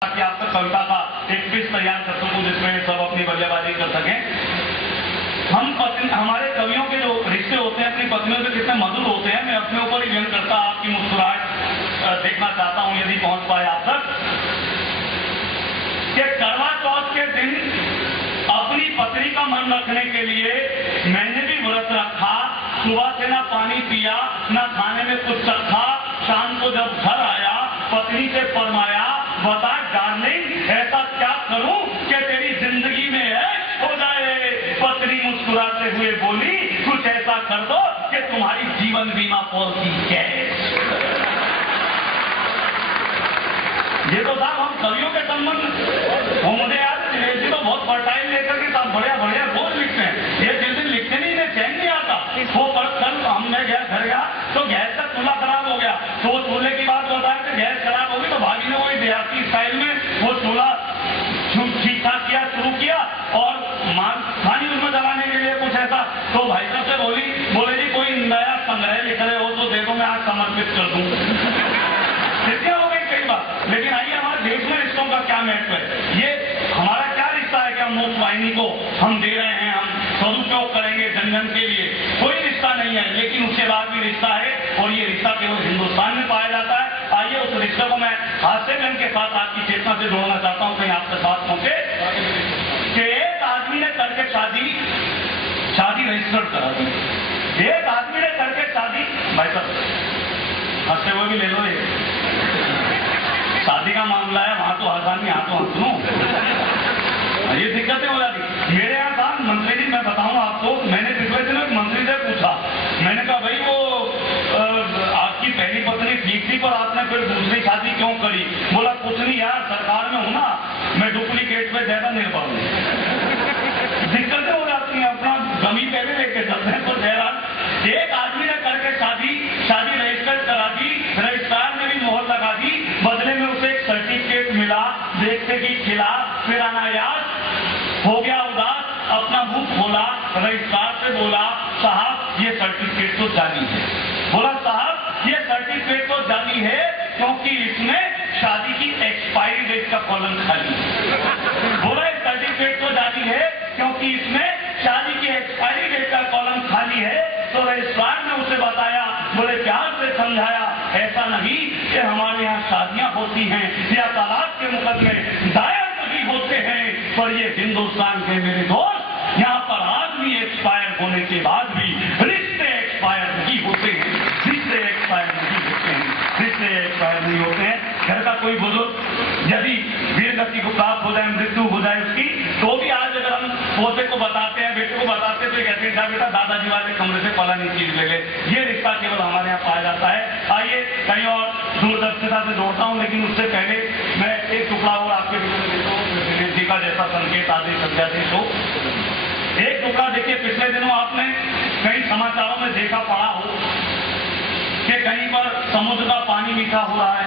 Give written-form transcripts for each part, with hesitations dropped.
कि आपको कविता का एक पिच तैयार कर सकूं जिसमें सब अपनी बल्लेबाजी कर सकें। हमारे कवियों के जो रिश्ते होते हैं अपनी पत्नियों से कितने मधुर होते हैं। मैं अपने ऊपर ही व्यंग करता आपकी मुस्कुराहट देखना चाहता हूं, यदि पहुंच पाए आप तक। कि करवा चौथ के दिन अपनी पत्नी का मन रखने के लिए मैंने भी व्रत रखा। सुबह से ना पानी पिया, ना खाने में कुछ चखा। शाम को जब घर आया पत्नी से फरमाया, बता डार्लिंग ऐसा क्या करूं कि तेरी जिंदगी में ऐश हो जाए। पत्नी मुस्कुराते हुए बोली, कुछ ऐसा कर दो कि तुम्हारी जीवन बीमा पॉलिसी कैश। ये तो साहब हम कवियों के संबंध, वो मुझे याद है दिनेश जी तो बहुत फर्टाइल लेकर के साहब बढ़िया बढ़िया रोज लिखते हैं। ये जिस दिन लिखते नहीं इन्हें चैन नहीं आता। वो कल हमने गैस घर गया तो गैस का चूल्हा खराब हो गया, तो वो चूल्हे की बात बताया कि गैस खराब हो गई तो भाभी ने वही देहाती स्टाइल में वो चूल्हा ठीक ठाक किया, शुरू किया और पानी उसमें जलाने के लिए कुछ ऐसा। तो भाई साहब से बोले जी कोई नया संग्रह लिख रहे हो तो देखो मैं आज समर्पित कर दूं। इसलिए हो गई कई बार। लेकिन आइए हमारे देश में रिश्तों का क्या महत्व है, ये हमारा क्या रिश्ता है कि हम मुफ्त वाहिनी को हम दे रहे हैं, हम सदुपयोग करेंगे जन जन के लिए। कोई रिश्ता नहीं है, लेकिन उसके बाद भी रिश्ता है और ये रिश्ता केवल हिंदुस्तान में पाया जाता है। आइए उस रिश्ते को मैं हास्य व्यंग के साथ आपकी चेतना से जोड़ना चाहता हूं, कहीं आपके साथ पहुंचे। कि एक आदमी ने करके शादी रजिस्टर्ड करा दी। एक आदमी ने करके शादी, भाई साहब हंसते हुए भी ले लो, ये शादी का मामला है, वहां तो आसानी यहाँ तो हंसू, ये दिक्कतें हो जाती। मेरे यहाँ साहब मंत्री जी मैं बताऊं आपको, मैंने पिछले दिनों एक मंत्री से पूछा, मैंने कहा भाई वो आपकी पहली पत्नी ठीक थी पर आपने फिर दूसरी शादी क्यों करी? बोला कुछ नहीं यार, सरकार में हूं ना, मैं डुप्लीकेट पे ज्यादा निर्भर हूं। दिक्कतें हो जाती हैं, अपना जमी पहले लेके चलते हैं। तो बहरहाल एक आदमी ने करके शादी रजिस्टर करा दी, रजिस्ट्रार ने भी मोहर लगा दी, बदले में उसे एक सर्टिफिकेट मिला, देखते कि खिला, फिर अनायास हो गया उदास, अपना मुंह खोला, रजिस्ट्रार से बोला साहब ये सर्टिफिकेट तो जाली है। बोला साहब ये सर्टिफिकेट तो जाली है क्योंकि इसमें शादी की एक्सपायरी डेट का कॉलम खाली है। बोला ये सर्टिफिकेट तो जाली है क्योंकि इसमें शादी की एक्सपायरी डेट का कॉलम खाली है। तो रजिस्ट्रार ने उसे बताया, बोले प्यार से समझाया, ऐसा नहीं कि हमारे यहाँ शादियां होती हैं या तलाक के मुकदमे दायर नहीं होते हैं, पर ये हिंदुस्तान के मेरे दोस्त यहाँ पर आदमी एक्सपायर होने के बाद भी रिश्ते एक्सपायर नहीं होते हैं, रिश्ते एक्सपायर नहीं होते हैं, रिश्ते एक्सपायर नहीं होते हैं। घर का कोई बुजुर्ग यदि वीर गति को प्राप्त हो जाए, मृत्यु हो जाए उसकी, तो भी आज अगर हम पोते को बताते हैं, बेटे को बताते हैं तो कहते हैं बेटा दादाजी वाले कमरे से फलानी चीज ले ले। ये रिश्ता केवल हमारे यहाँ पाया जाता है। आइए कहीं और दूरदर्शिता से जोड़ता हूँ, लेकिन उससे पहले मैं एक टुकड़ा और आपके दिनेश जी का जैसा संकेत आदि सत्यादेश हो। एक टुकड़ा देखिए, पिछले दिनों आपने कई समाचारों में देखा पढ़ा हो कि कहीं पर समुद्र का पानी मीठा हो रहा है,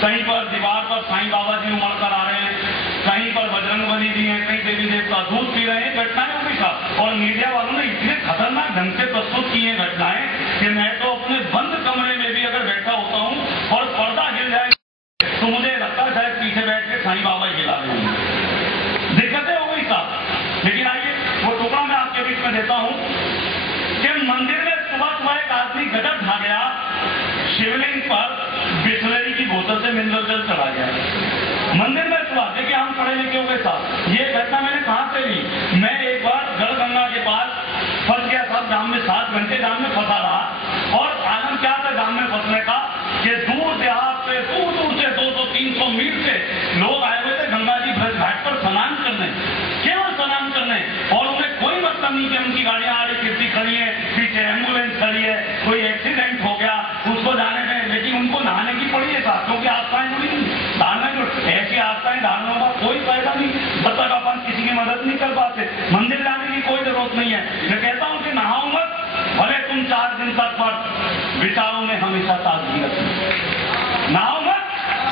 कहीं पर दीवार पर साईं बाबा जी उमड़ कर आ रहे हैं, कहीं पर बजरंगबली जी हैं, कहीं देवी देवता दूध पी रहे हैं। घटनाएं होगी साहब, और मीडिया वालों ने इतने खतरनाक ढंग से प्रस्तुत की हैं घटनाएं कि मैं तो अपने बंद कमरे में भी अगर बैठा होता हूं और पर्दा हिल जाए तो मुझे लगता है शायद पीछे बैठ के साईं बाबा हिला रहे हैं। दिक्कतें हो गई साहब। लेकिन आइए वो टुकड़ा मैं आपके बीच में देता हूं कि मंदिर में सुबह एक आदमी गजब खा गया, शिवलिंग पर बिस्लरी की बोतल से मिनरल जल चढ़ा गया मंदिर में। सुबह देखिए हम पढ़े लिखे हुए साहब, ये घटना मैंने कहां से ली? मैं एक बार गढ़गंगा के पास फंस गया साहब, जाम में 7 घंटे जाम में फंसा रहा। और आनंद क्या था जाम में फंसने का कि दूर देहात से दूर दूर से 200-300 मील से लोग आए हुए थे गंगा जी ब्रज घाट पर स्नान करने, केवल स्नान करने, और उन्हें कोई मतलब नहीं कि उनकी गाड़ियां आड़ी फिरती खड़ी है, पीछे एम्बुलेंस खड़ी है, कोई एक्सीडेंट हो गया उसको जाने में, लेकिन उनको नहाने की पड़ी है साहब, क्योंकि आस्थाएं जुड़ी धारणा जो ऐसी आस्थाएं धारणा का कोई फायदा नहीं जब तक अपन किसी की मदद नहीं कर पाते। मंदिर जाने की कोई जरूरत नहीं है। मैं कहता हूं कि नहाओ मत, भले तुम 4 दिन तक पर विचारों में हमेशा ताजगी रखना। नहाओ मत,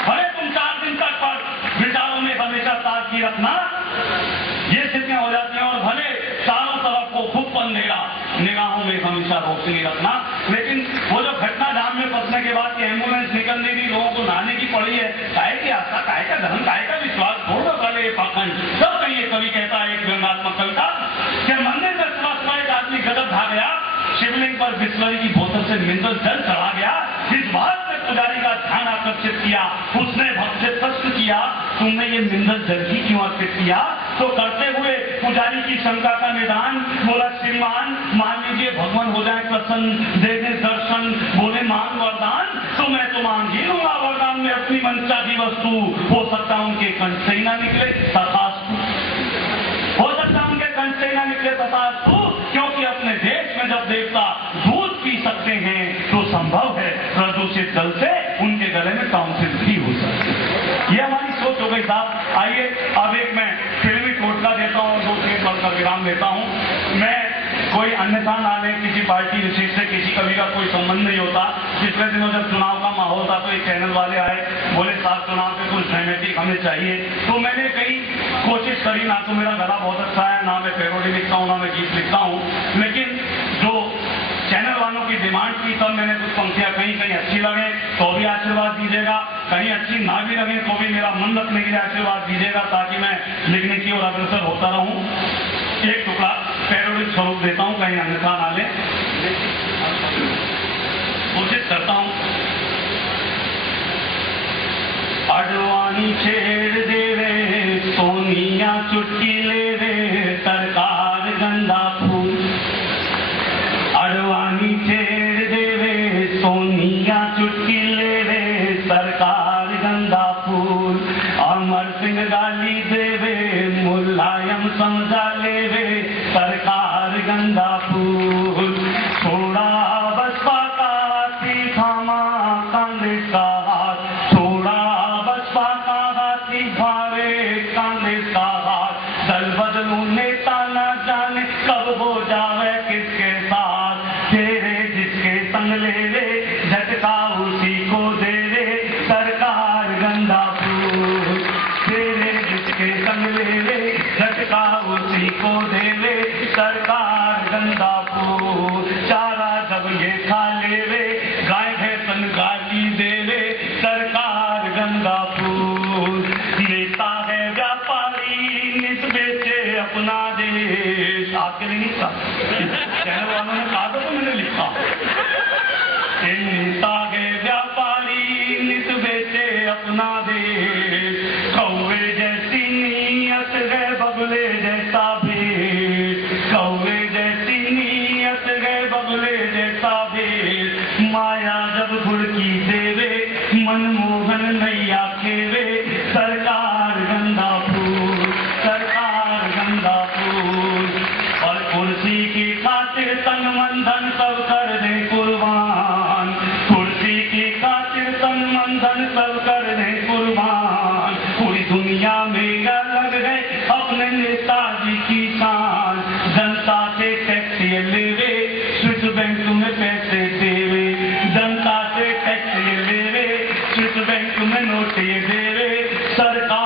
भले तुम 4 दिन तक पर विचारों में हमेशा ताजगी रखना। ये स्थितियां हो जाती हैं। और भले चारों तरफ को खूब अंधेरा, निगाहों में हमेशा रोशनी रखना। लेकिन वो जो घटना जाम में फंसने के बाद की एम्बुलेंस निकल नहीं रही, लोगों को नहाने की पड़ी है, काहे की आस्था, काहे का धर्म, काहे का से मिंदल जल चढ़ा गया। इस बात से पुजारी का ध्यान आकर्षित किया, उसने भक्त से प्रश्न किया, तुमने ये मिंदल जल ही क्यों अर्पित किया? तो करते हुए पुजारी की शंका का निदान बोला, श्रीमान मान लीजिए भगवान हो जाए प्रसन्न, दे दे दर्शन, बोले मांग वरदान, तो मैं तो मांग ही लूंगा वरदान में अपनी मनसा की वस्तु। हो सकता उनके कंठ से ही ना निकले, तथास्तु। हो सकता उनके कंठ से ही ना निकले, तथास्तु। क्योंकि अपने देश में जब देवता दूध पी सकते हैं तो संभव है प्रदूषित जल से उनके गले में टॉन्सिल भी हो सकती है। ये हमारी सोच हो गई साहब। आइए अब एक मैं फिल्मी टोटका देता हूँ, 2-3 पल का विराम देता हूँ। मैं कोई अन्यथा ना ले, किसी पार्टी विशेष से किसी कवि का कोई संबंध नहीं होता। पिछले दिनों जब चुनाव का माहौल था तो एक चैनल वाले आए, बोले साहब चुनाव पे कुछ ड्रामेटिक हमें चाहिए। तो मैंने कई कोशिश करी, ना तो मेरा गला बहुत अच्छा है, ना मैं पैरोडी लिखता हूँ, ना मैं गीत लिखता हूँ, लेकिन जो चैनल वालों की डिमांड थी तब मैंने कुछ पंक्तियां कहीं कहीं अच्छी लगे तो भी आशीर्वाद दीजिएगा, कहीं अच्छी ना भी लगे तो भी मेरा मन रखने के लिए आशीर्वाद दीजिएगा, ताकि मैं लिखने की ओर अग्रसर होता रहूं। एक टुकड़ा पैरोडिक स्वरूप देता हूं, कहीं अन्यथा ना ले, कोशिश करता हूं। अडवाणी छेड़ दे रे सोनिया चुटकी ले रे सरकार गंदा फूल। अडवाणी छेड़ दे रे सोनिया चुटकी ले रे सरकार गंदा फूल। अमर सिंह गाली दे रे मुलायम समझा ले रे सरकार गंदा फूल। छोड़ा बसपा का हाथी थामा कांग्रेस का हाथ, छोड़ा बसपा का हाथी भावे कांग्रेस का हाथ। दल बदलू नेता न जाने कब हो जावे किसके साथ, तेरे जिसके संग ले रे झटका उसी को दे रे सरकार गंदा फूल। तेरे जिसके संग ले रे झटका उसी को दे रे सरकार गंदा फूल। चारा जब ये खा ले रे गाय भैंसन गाली दे रे सरकार गंदा फूल। नेता है व्यापारी नित बेचे अपना देश। आपके लिए नहीं था, चैनल वालों ने कहा तो मैंने लिखा। नेता है व्यापारी नित बेचे अपना देश। कौवे जैसी नीयत है बगले जैसा भेष, कौवे जैसी नीयत है बगले जैसा भेष। माया जब घुड़की देवे मनमोहन नैया खेवे सरकार गंदा फूल, सरकार गंदा फूल। और कुर्सी की खातिर तन मन धन सब कर दे कुर्बान, कुर्सी की खातिर तन मन धन सब कर दे कुर्बान। पूरी दुनिया में अलग है अपने नेताजी की शान। जनता से टैक्स लेवे स्विस बैंक में पैसे देवे, जनता से टैक्स लेवे स्विस बैंक में नोट देवे सरकार